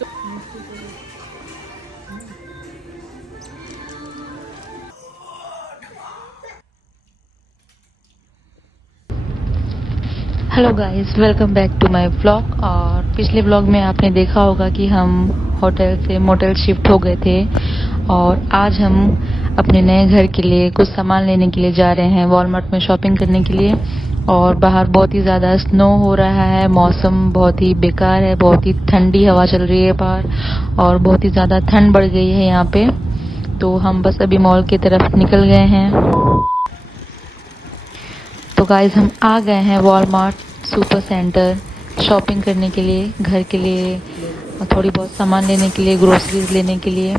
Hello guys, welcome back to my vlog. और पिछले vlog में आपने देखा होगा कि हम होटल से मोटल शिफ्ट हो गए थे और आज हम अपने नए घर के लिए कुछ सामान लेने के लिए जा रहे हैं वॉलमार्ट में शॉपिंग करने के लिए। और बाहर बहुत ही ज़्यादा स्नो हो रहा है, मौसम बहुत ही बेकार है, बहुत ही ठंडी हवा चल रही है बाहर और बहुत ही ज़्यादा ठंड बढ़ गई है यहाँ पे। तो हम बस अभी मॉल की तरफ निकल गए हैं। तो गाइस, हम आ गए हैं वॉलमार्ट सुपर सेंटर शॉपिंग करने के लिए, घर के लिए थोड़ी बहुत सामान लेने के लिए, ग्रोसरीज लेने के लिए,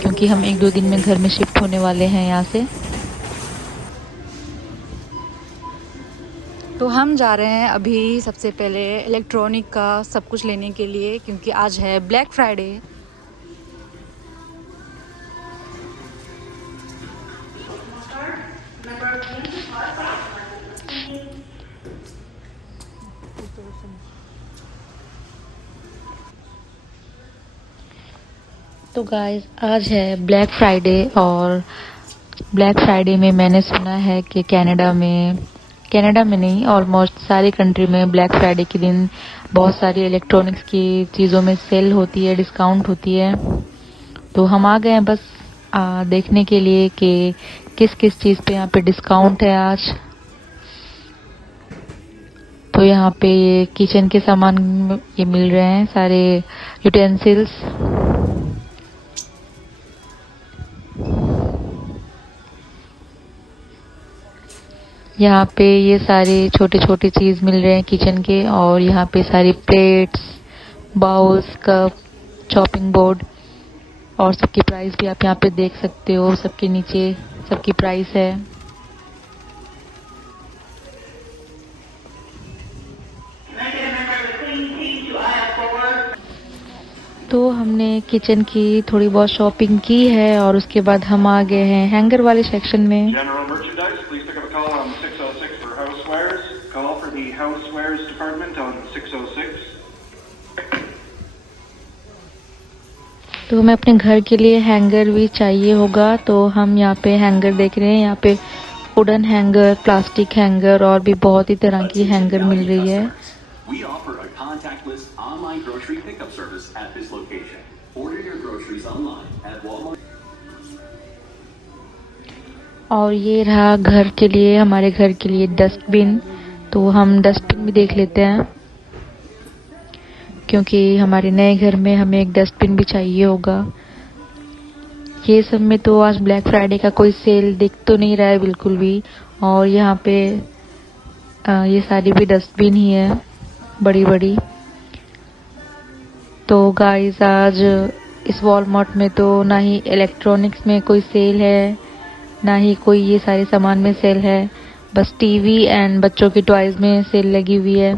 क्योंकि हम 1-2 दिन में घर में शिफ्ट होने वाले हैं यहाँ से। तो हम जा रहे हैं अभी सबसे पहले इलेक्ट्रॉनिक का सब कुछ लेने के लिए, क्योंकि आज है ब्लैक फ्राइडे। तो गाइस, आज है ब्लैक फ्राइडे और ब्लैक फ्राइडे में मैंने सुना है कि कनाडा में नहीं, ऑलमोस्ट सारी कंट्री में ब्लैक फ्राइडे के दिन बहुत सारी इलेक्ट्रॉनिक्स की चीज़ों में सेल होती है, डिस्काउंट होती है। तो हम आ गए हैं बस देखने के लिए कि किस किस चीज़ पे यहाँ पे डिस्काउंट है आज। तो यहाँ पे ये किचन के सामान ये मिल रहे हैं, सारे यूटेंसिल्स। यहाँ पे ये सारे छोटे छोटे चीज मिल रहे हैं किचन के, और यहाँ पे सारी plates, bowls, cup, chopping board और सबकी प्राइस भी आप यहाँ पे देख सकते हो। सबके नीचे सबकी प्राइस है। तो हमने किचन की थोड़ी बहुत शॉपिंग की है और उसके बाद हम आ गए हैं हैंगर वाले सेक्शन में। तो हमें अपने घर के लिए हैंगर भी चाहिए होगा, तो हम यहाँ पे हैंगर देख रहे हैं। यहाँ पे वुडन हैंगर, प्लास्टिक हैंगर और भी बहुत ही तरह की हैंगर मिल रही है। और ये रहा घर के लिए, हमारे घर के लिए डस्टबिन। तो हम डस्टबिन भी देख लेते हैं, क्योंकि हमारे नए घर में हमें एक डस्टबिन भी चाहिए होगा। ये सब में तो आज ब्लैक फ्राइडे का कोई सेल दिख तो नहीं रहा है बिल्कुल भी। और यहाँ पे ये सारी भी डस्टबिन ही है, बड़ी बड़ी। तो गाइस, आज इस वॉलमार्ट में तो ना ही इलेक्ट्रॉनिक्स में कोई सेल है, ना ही कोई ये सारे सामान में सेल है। बस टीवी एंड बच्चों की टॉयज में सेल लगी हुई है।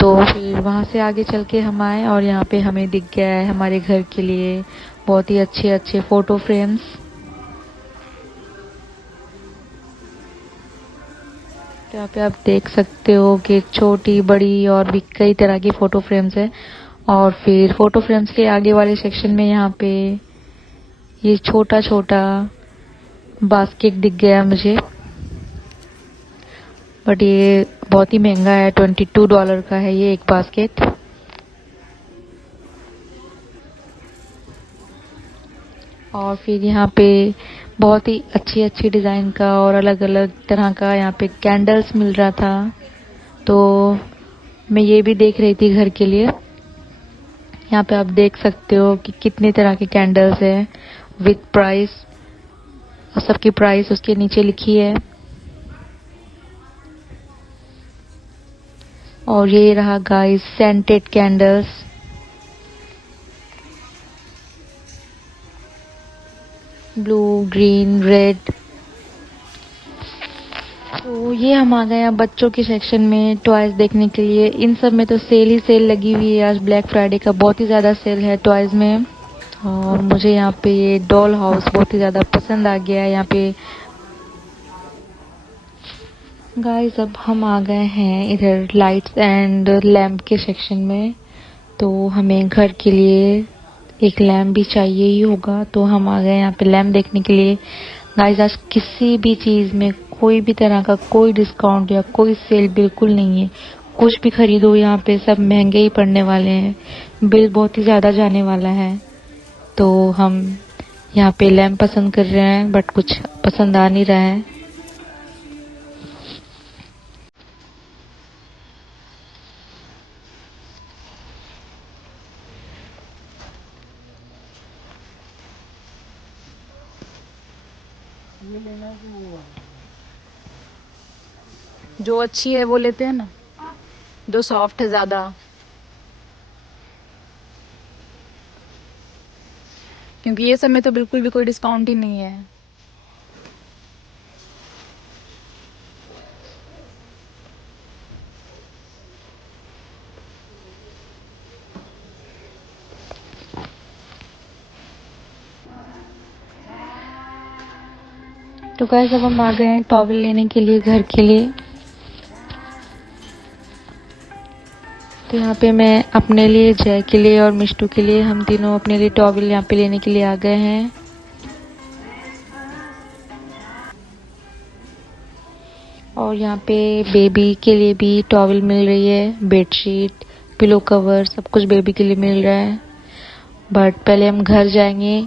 तो फिर वहाँ से आगे चल के हम आए और यहाँ पे हमें दिख गया है हमारे घर के लिए बहुत ही अच्छे अच्छे फोटो फ्रेम्स। तो यहाँ पे आप देख सकते हो कि छोटी, बड़ी और भी कई तरह की फोटो फ्रेम्स है। और फिर फोटो फ्रेम्स के आगे वाले सेक्शन में यहाँ पे ये छोटा छोटा बास्केट दिख गया मुझे, बट ये बहुत ही महंगा है, $22 का है ये एक बास्केट। और फिर यहाँ पे बहुत ही अच्छी अच्छी डिज़ाइन का और अलग अलग तरह का यहाँ पे कैंडल्स मिल रहा था। तो मैं ये भी देख रही थी घर के लिए। यहाँ पे आप देख सकते हो कि कितने तरह के कैंडल्स है विथ प्राइस, और सबकी प्राइस उसके नीचे लिखी है। और ये रहा guys scented candles, blue, green, red. तो ये हम आ गए हैं बच्चों के सेक्शन में टॉयज देखने के लिए। इन सब में तो सेल ही सेल लगी हुई है, आज ब्लैक फ्राइडे का बहुत ही ज़्यादा सेल है टॉयज में। और मुझे यहाँ पे ये डॉल हाउस बहुत ही ज़्यादा पसंद आ गया है यहाँ पे। गाइस, अब हम आ गए हैं इधर लाइट्स एंड लैम्प के सेक्शन में। तो हमें घर के लिए एक लैम्प भी चाहिए ही होगा, तो हम आ गए यहाँ पे लैम्प देखने के लिए। गाइस आज किसी भी चीज़ में कोई भी तरह का कोई डिस्काउंट या कोई सेल बिल्कुल नहीं है। कुछ भी खरीदो यहाँ पे सब महंगे ही पड़ने वाले हैं, बिल बहुत ही ज़्यादा जाने वाला है। तो हम यहाँ पे लैम्प पसंद कर रहे हैं बट कुछ पसंद आ नहीं रहा है। ये लेना है कि वो वाला? जो अच्छी है वो लेते हैं ना, जो सॉफ्ट है ज़्यादा, क्योंकि ये सब में तो बिल्कुल भी कोई डिस्काउंट ही नहीं है। तो गाइस अब हम आ गए हैं टॉवल लेने के लिए घर के लिए। तो यहाँ पे मैं अपने लिए, जय के लिए और मिष्टू के लिए, हम तीनों अपने लिए टॉवल यहाँ पे लेने के लिए आ गए हैं। और यहाँ पे बेबी के लिए भी टॉवल मिल रही है, बेडशीट, पिलो कवर, सब कुछ बेबी के लिए मिल रहा है। बट पहले हम घर जाएंगे,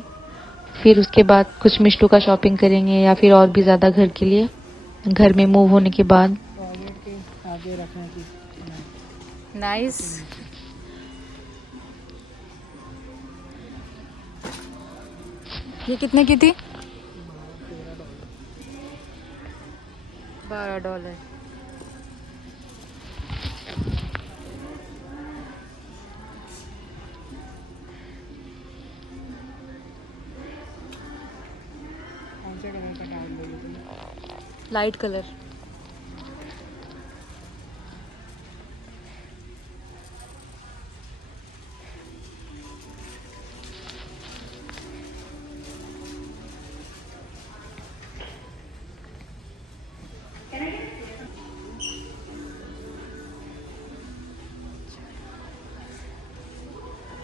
फिर उसके बाद कुछ मिष्टू का शॉपिंग करेंगे या फिर और भी ज़्यादा घर के लिए, घर में मूव होने के बाद। टॉयलेट के आगे रखने की नाइस। ये कितने की थी? $12। कौन से कलर का टॉवल ले लीजिए? Light colour.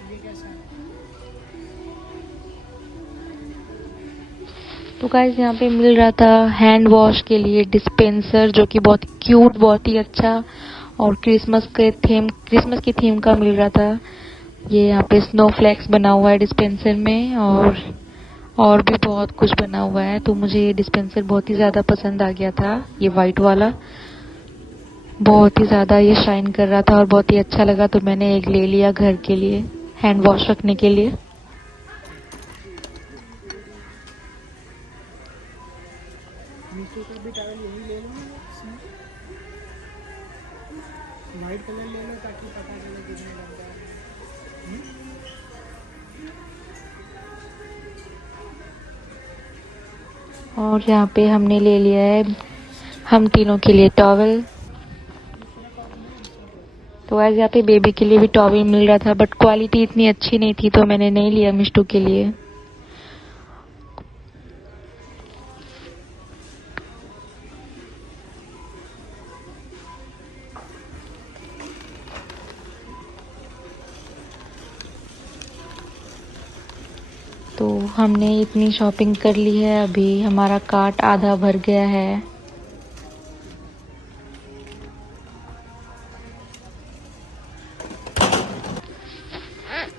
ये कैसा है? तो गाइस यहाँ पे मिल रहा था हैंड वॉश के लिए डिस्पेंसर, जो कि बहुत क्यूट, बहुत ही अच्छा और क्रिसमस की थीम का मिल रहा था। ये यहाँ पे स्नोफ्लेक्स बना हुआ है डिस्पेंसर में, और भी बहुत कुछ बना हुआ है। तो मुझे ये डिस्पेंसर बहुत ही ज़्यादा पसंद आ गया था, ये वाइट वाला बहुत ही ज़्यादा ये शाइन कर रहा था और बहुत ही अच्छा लगा, तो मैंने एक ले लिया घर के लिए, हैंड वॉश रखने के लिए। नीचे का भी टॉवल यही ले लो इसमें, वाइट कलर ले लो ताकि पता चले कितने लग जाए। और यहाँ पे हमने ले लिया है हम तीनों के लिए टॉवल। तो आज यहाँ पे बेबी के लिए भी टॉवल मिल रहा था बट क्वालिटी इतनी अच्छी नहीं थी, तो मैंने नहीं लिया मिष्टू के लिए। तो हमने इतनी शॉपिंग कर ली है, अभी हमारा कार्ट आधा भर गया है।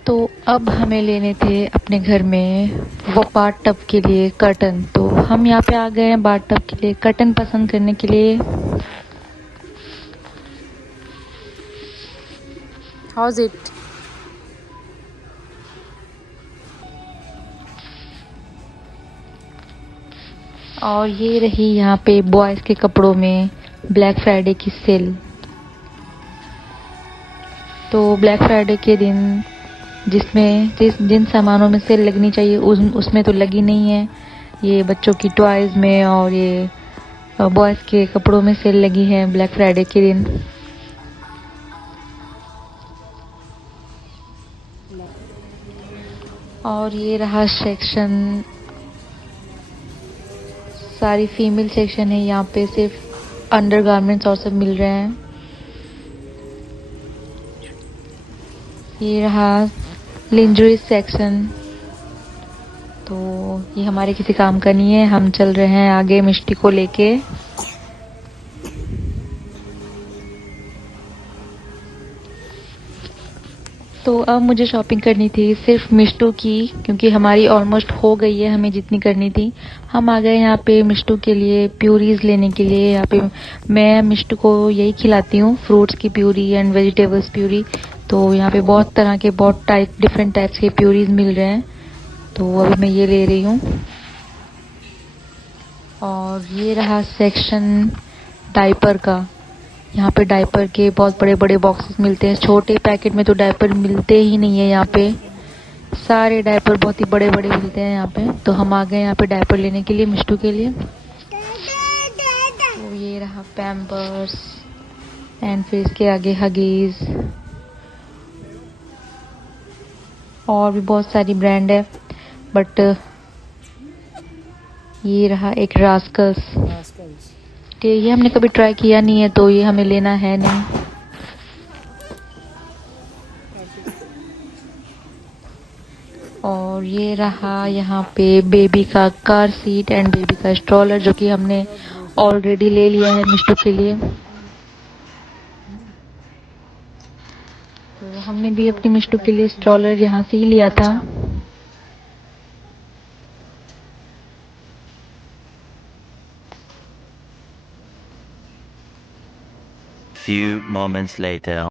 तो अब हमें लेने थे अपने घर में वो बाथ टब के लिए कर्टन। तो हम यहाँ पे आ गए हैं बाथ टब के लिए कर्टन पसंद करने के लिए। How is it? और ये रही यहाँ पे बॉयज़ के कपड़ों में ब्लैक फ्राइडे की सेल। तो ब्लैक फ्राइडे के दिन जिन सामानों में सेल लगनी चाहिए उसमें तो लगी नहीं है। ये बच्चों की टॉयज़ में और ये बॉयज़ के कपड़ों में सेल लगी है ब्लैक फ्राइडे के दिन। और ये रहा सेक्शन, सारी फीमेल सेक्शन है, यहाँ पे सिर्फ अंडरगारमेंट्स और सब मिल रहे हैं। ये रहा लिंजरी सेक्शन। तो ये हमारे किसी काम का नहीं है, हम चल रहे हैं आगे मिष्टी को लेके। तो अब मुझे शॉपिंग करनी थी सिर्फ मिष्टू की, क्योंकि हमारी ऑलमोस्ट हो गई है हमें जितनी करनी थी। हम आ गए यहाँ पे मिष्टू के लिए प्यूरीज लेने के लिए। यहाँ पे मैं मिष्टू को यही खिलाती हूँ, फ्रूट्स की प्यूरी एंड वेजिटेबल्स प्यूरी। तो यहाँ पे बहुत तरह के बहुत डिफरेंट टाइप्स के प्यूरीज मिल रहे हैं, तो अभी मैं ये ले रही हूँ। और ये रहा सेक्शन डायपर का। यहाँ पे डायपर के बहुत बड़े बड़े बॉक्सेस मिलते हैं, छोटे पैकेट में तो डायपर मिलते ही नहीं है। यहाँ पे सारे डायपर बहुत ही बड़े बड़े मिलते हैं यहाँ पे। तो हम आ गए यहाँ पे डायपर लेने के लिए मिष्टू के लिए। तो ये रहा पैम्पर्स एंड फिर इसके आगे हगीज और भी बहुत सारी ब्रांड है, बट ये रहा एक रास्कल्स। ये हमने कभी ट्राई किया नहीं है, तो ये हमें लेना है नहीं। और ये रहा यहाँ पे बेबी का कार सीट एंड बेबी का स्ट्रॉलर, जो कि हमने ऑलरेडी ले लिया है मिष्टू के लिए। तो हमने भी अपनी मिष्टू के लिए स्ट्रॉलर यहाँ से ही लिया था। Few moments later.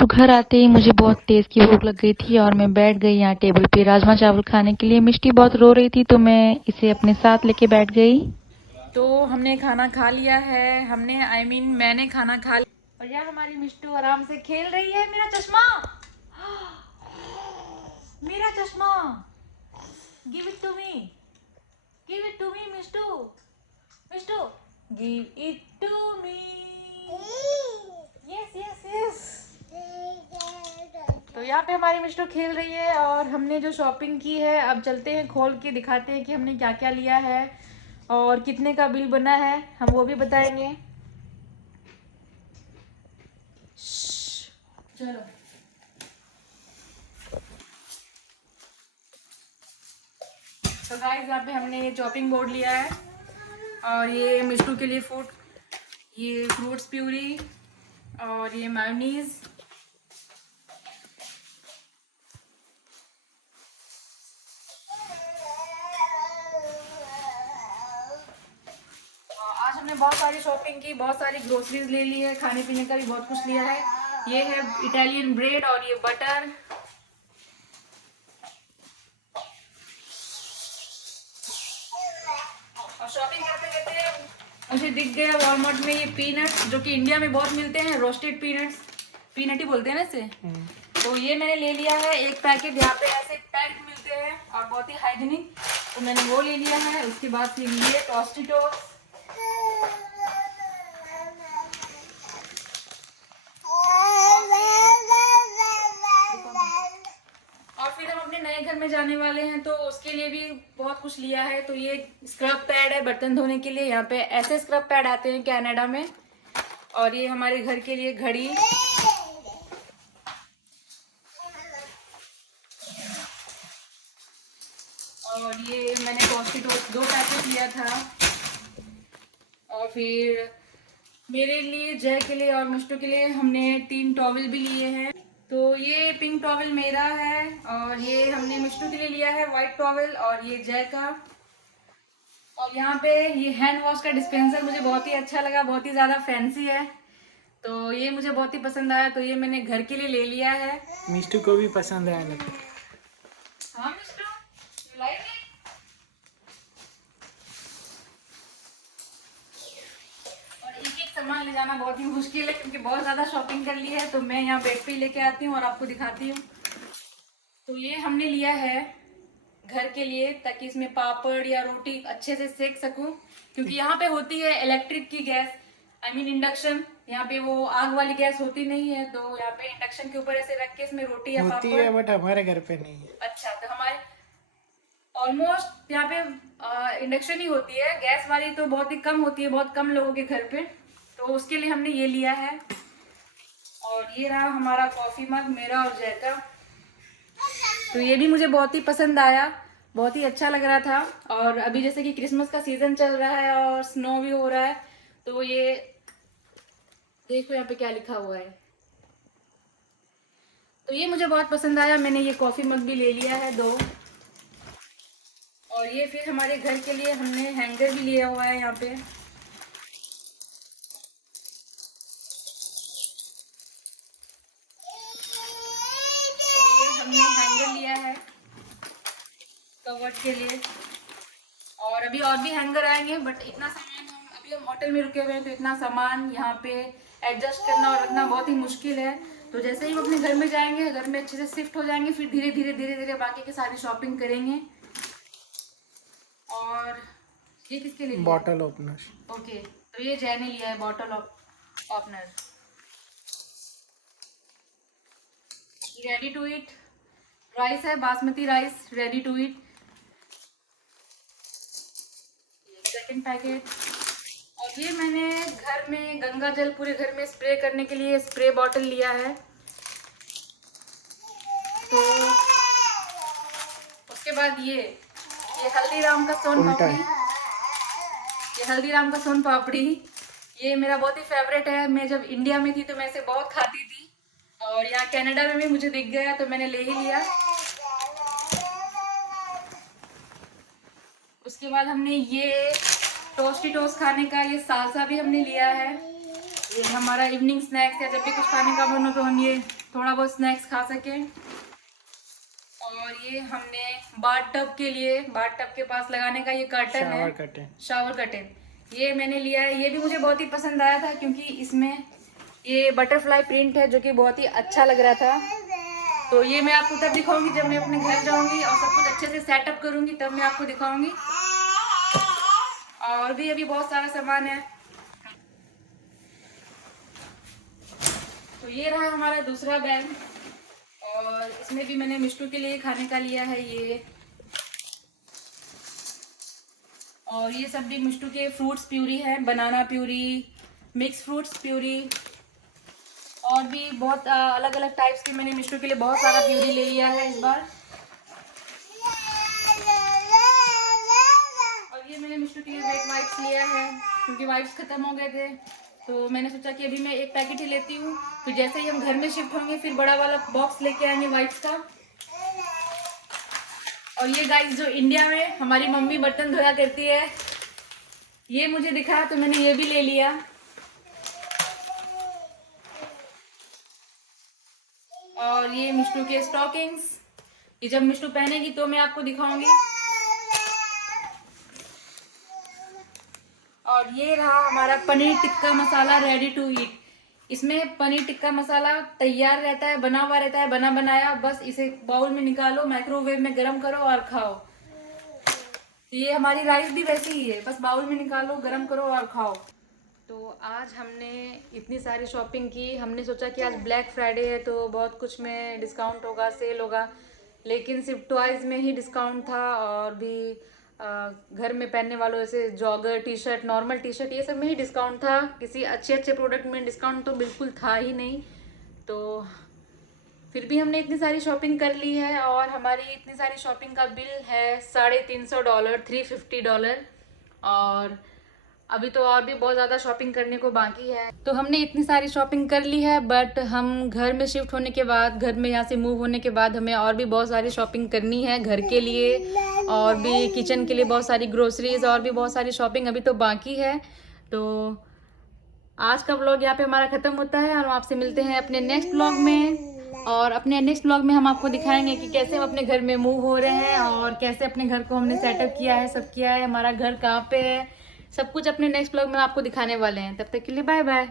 तो घर आते ही मुझे बहुत तेज की भूख लग गई थी और मैं बैठ गई यहाँ टेबल पे राजमा चावल खाने के लिए। मिष्टी बहुत रो रही थी, तो मैं इसे अपने साथ लेके बैठ गई। तो हमने खाना खा लिया है, मैंने खाना खा लिया और यहाँ हमारी मिष्टू आराम से खेल रही है। मेरा चश्मा, मेरा चश्मा, give it to me, give it to me Mishtu, Mishtu give it to me, yes yes yes. तो यहाँ पे हमारी मिष्टू खेल रही है और हमने जो शॉपिंग की है अब चलते हैं खोल के दिखाते हैं कि हमने क्या क्या लिया है और कितने का बिल बना है, हम वो भी बताएंगे। चलो तो गाइस यहाँ पे हमने ये चॉपिंग बोर्ड लिया है और ये मिष्टू के लिए ये फ्रूट्स प्यूरी और ये मायोनीज। आज हमने बहुत सारी शॉपिंग की, बहुत सारी ग्रोसरीज ले ली है, खाने पीने का भी बहुत कुछ लिया है। ये है इटालियन ब्रेड और ये बटर। और शॉपिंग करते करते मुझे दिख गया वॉलमार्ट में ये पीनट्स, जो कि इंडिया में बहुत मिलते हैं, रोस्टेड पीनट्स, पीनट ही बोलते हैं ना इसे। तो ये मैंने ले लिया है एक पैकेट, यहाँ पे ऐसे पैक्ड मिलते हैं और बहुत ही हाइजीनिक, तो मैंने वो ले लिया है। उसके बाद फिर ये टोस्टिटोस, और फिर हम अपने नए घर में जाने वाले हैं तो उसके लिए भी बहुत कुछ लिया है। तो ये स्क्रब पैड है बर्तन धोने के लिए, यहाँ पे ऐसे स्क्रब पैड आते हैं कनाडा में। और ये हमारे घर के लिए घड़ी, और ये मैंने टोस्टिटोस 2 पैकेट लिया था। और फिर मेरे लिए, जय के लिए और मिष्टू के लिए हमने 3 टॉवल भी लिए हैं। तो ये पिंक टॉवल मेरा है और ये हमने मिष्टू के लिए लिया है वाइट टॉवल, और ये जय का। और यहाँ पे ये हैंड वॉश का डिस्पेंसर मुझे बहुत ही अच्छा लगा, बहुत ही ज़्यादा फैंसी है, तो ये मुझे बहुत ही पसंद आया, तो ये मैंने घर के लिए ले लिया है। मिष्टू को भी पसंद आया लगता है। हाँ मिष्टू, you like it? और एक एक सामान ले जाना बहुत ही मुश्किल है क्योंकि बहुत ज़्यादा शॉपिंग कर ली है, तो मैं यहाँ बैग पे लेके आती हूँ और आपको दिखाती हूँ। तो ये हमने लिया है घर के लिए ताकि इसमें पापड़ या रोटी अच्छे से सेक सकूं, क्योंकि यहाँ पे होती है इलेक्ट्रिक की गैस, इंडक्शन। यहाँ पे वो आग वाली गैस होती नहीं है, तो यहाँ पे इंडक्शन के ऊपर ऐसे रख के इसमें रोटी या होती पापड़। है बट हमारे घर पे नहीं है। अच्छा, तो हमारे ऑलमोस्ट यहाँ पे इंडक्शन ही होती है, गैस वाली तो बहुत ही कम होती है, बहुत कम लोगों के घर पे, तो उसके लिए हमने ये लिया है। और ये रहा हमारा कॉफ़ी मग, मेरा और जय का। तो ये भी मुझे बहुत ही पसंद आया, बहुत ही अच्छा लग रहा था। और अभी जैसे कि क्रिसमस का सीज़न चल रहा है और स्नो भी हो रहा है, तो ये देखो यहाँ पे क्या लिखा हुआ है। तो ये मुझे बहुत पसंद आया, मैंने ये कॉफ़ी मग भी ले लिया है 2। और ये फिर हमारे घर के लिए हमने हैंगर भी लिया हुआ है यहाँ पे। तो ये हमने हैंगर लिया है कवर्ड के लिए। और अभी और भी हैंगर आएंगे, बट इतना सामान हम होटल में रुके हुए हैं, तो इतना सामान यहाँ पे एडजस्ट करना और रखना बहुत ही मुश्किल है। तो जैसे ही हम अपने घर में जाएंगे, घर में अच्छे से शिफ्ट हो जाएंगे, फिर धीरे धीरे बाकी की सारी शॉपिंग करेंगे। और ये किसके लिए? Bottle opener. ओके, तो ये जय ने लिया है bottle opener. Ready to eat rice है, basmati rice, ready to eat. Second packet. और ये मैंने घर में गंगा जल पूरे घर में स्प्रे करने के लिए स्प्रे बॉटल लिया है। तो उसके बाद ये हल्दीराम का सोन पापड़ी, ये हल्दीराम का सोन पापड़ी, ये मेरा बहुत ही फेवरेट है। मैं जब इंडिया में थी तो मैं इसे बहुत खाती थी, और यहाँ कनाडा में भी मुझे दिख गया तो मैंने ले ही लिया। उसके बाद हमने ये टोस्टी टोस्ट खाने का ये सालसा भी हमने लिया है। ये हमारा इवनिंग स्नैक्स है, जब भी कुछ खाने का मन हो तो हम ये थोड़ा बहुत स्नैक्स खा सकें। और ये हमने बाथ टब के लिए, बाथ टब के पास लगाने का ये कर्टन है, शावर कर्टन, ये मैंने लिया है। ये भी मुझे बहुत ही पसंद आया था, क्योंकि इसमें ये बटरफ्लाई प्रिंट है जो कि बहुत ही अच्छा लग रहा था। तो ये मैं आपको तब दिखाऊंगी जब मैं अपने घर जाऊंगी और सब कुछ अच्छे से सेटअप करूंगी, तब मैं आपको दिखाऊंगी। और भी अभी बहुत सारा सामान है। तो ये रहा हमारा दूसरा बैग, और इसमें भी मैंने मिष्टू के लिए खाने का लिया है ये। और ये सब भी मिष्टू के फ्रूट्स प्यूरी है, बनाना प्यूरी, मिक्स फ्रूट्स प्यूरी, और भी बहुत अलग अलग टाइप्स के मैंने मिष्टू के लिए बहुत सारा प्यूरी ले लिया है इस बार। और ये मैंने मिष्टू के लिए वेट वाइप्स लिया है, क्योंकि वाइप्स खत्म हो गए थे, तो मैंने सोचा कि अभी मैं एक पैकेट ही लेती हूँ, तो जैसे ही हम घर में शिफ्ट होंगे फिर बड़ा वाला बॉक्स लेके आएंगे वाइप्स का। और ये गाइस जो इंडिया में हमारी मम्मी बर्तन धोया करती है, ये मुझे दिखा तो मैंने ये भी ले लिया। और ये मिष्टू के स्टॉकिंग्स, ये जब मिष्टू पहनेगी तो मैं आपको दिखाऊंगी। और ये रहा हमारा पनीर टिक्का मसाला रेडी टू ईट। इसमें पनीर टिक्का मसाला तैयार रहता है, बना हुआ रहता है, बना बनाया, बस इसे बाउल में निकालो, माइक्रोवेव में गरम करो और खाओ। ये हमारी राइस भी वैसी ही है, बस बाउल में निकालो, गरम करो और खाओ। तो आज हमने इतनी सारी शॉपिंग की, हमने सोचा कि आज ब्लैक फ्राइडे है तो बहुत कुछ में डिस्काउंट होगा, सेल होगा, लेकिन सिर्फ टॉयज़ में ही डिस्काउंट था। और भी घर में पहनने वालों जैसे jogger T shirt, normal T shirt, ये सब में ही डिस्काउंट था। किसी अच्छे प्रोडक्ट में डिस्काउंट तो बिल्कुल था ही नहीं। तो फिर भी हमने इतनी सारी शॉपिंग कर ली है, और हमारी इतनी सारी शॉपिंग का बिल है $350, $350। और अभी तो और भी बहुत ज़्यादा शॉपिंग करने को बाकी है। तो हमने इतनी सारी शॉपिंग कर ली है, बट हम घर में शिफ्ट होने के बाद, घर में यहाँ से मूव होने के बाद हमें और भी बहुत सारी शॉपिंग करनी है घर के लिए, और भी किचन के लिए बहुत सारी ग्रोसरीज, और भी बहुत सारी शॉपिंग अभी तो बाकी है। तो आज का व्लॉग यहाँ पे हमारा ख़त्म होता है, और हम आपसे मिलते हैं अपने नेक्स्ट व्लॉग में। और अपने नेक्स्ट व्लॉग में हम आपको दिखाएंगे कि कैसे हम अपने घर में मूव हो रहे हैं, और कैसे अपने घर को हमने सेटअप किया है, सब किया है, हमारा घर कहाँ पे है, सब कुछ अपने नेक्स्ट व्लॉग में आपको दिखाने वाले हैं। तब तक के लिए बाय बाय।